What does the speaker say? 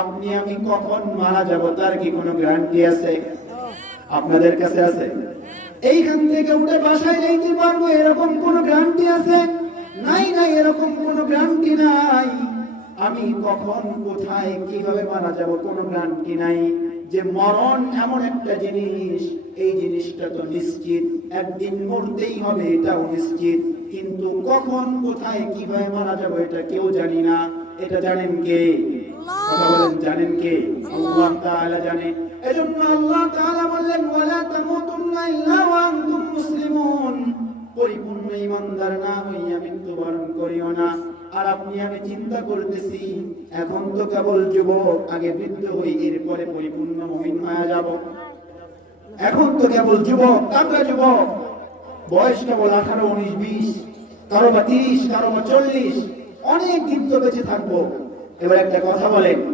আপনি আমি কখন মারা যাব তার কি কোনো গ্যারান্টি আছে? আপনাদের কাছে আছে? এইখান থেকে উঠে বাসায় যাইতে পারবো এরকম কোনো গ্যারান্টি আছে? নাই নাই, এরকম কোনো গ্যারান্টি নাই। আমি কখন কোথায় কিভাবে মারা যাব কোনো গ্যারান্টি নাই। যে মরণ এমন একটা জিনিস, এই জিনিসটা তো নিশ্চিত, একদিন মরতেই হবে, এটাও নিশ্চিত, কিন্তু কখন কোথায় কিভাবে মারা যাব এটা কেউ জানি না। এটা জানেন কে? কথা বলেন, জানেন কে? আল্লাহ তাআলা জানে। এজন্য আল্লাহ তাআলা বললেন ওয়ালা তামুতুন্না ইল্লা ওয়া আনতুম মুসলিমুন, পরিপূর্ণ ঈমানদার না হইয়া মৃত্যুবরণ করিও না। আর আপনি আমি চিন্তা করতেছি এখন তো কেবল যুবক, আগে বৃদ্ধ হই, এরপরে পরিপূর্ণ মুমিন হয়ে যাব। এখন তো কেবল যুবক, আমরা যুবক, বয়স কেবল 18, 19, 20, কারো বা 30, কারো বা 40, অনেক দিন তো বেঁচে থাকবো। এবার একটা কথা বলেন,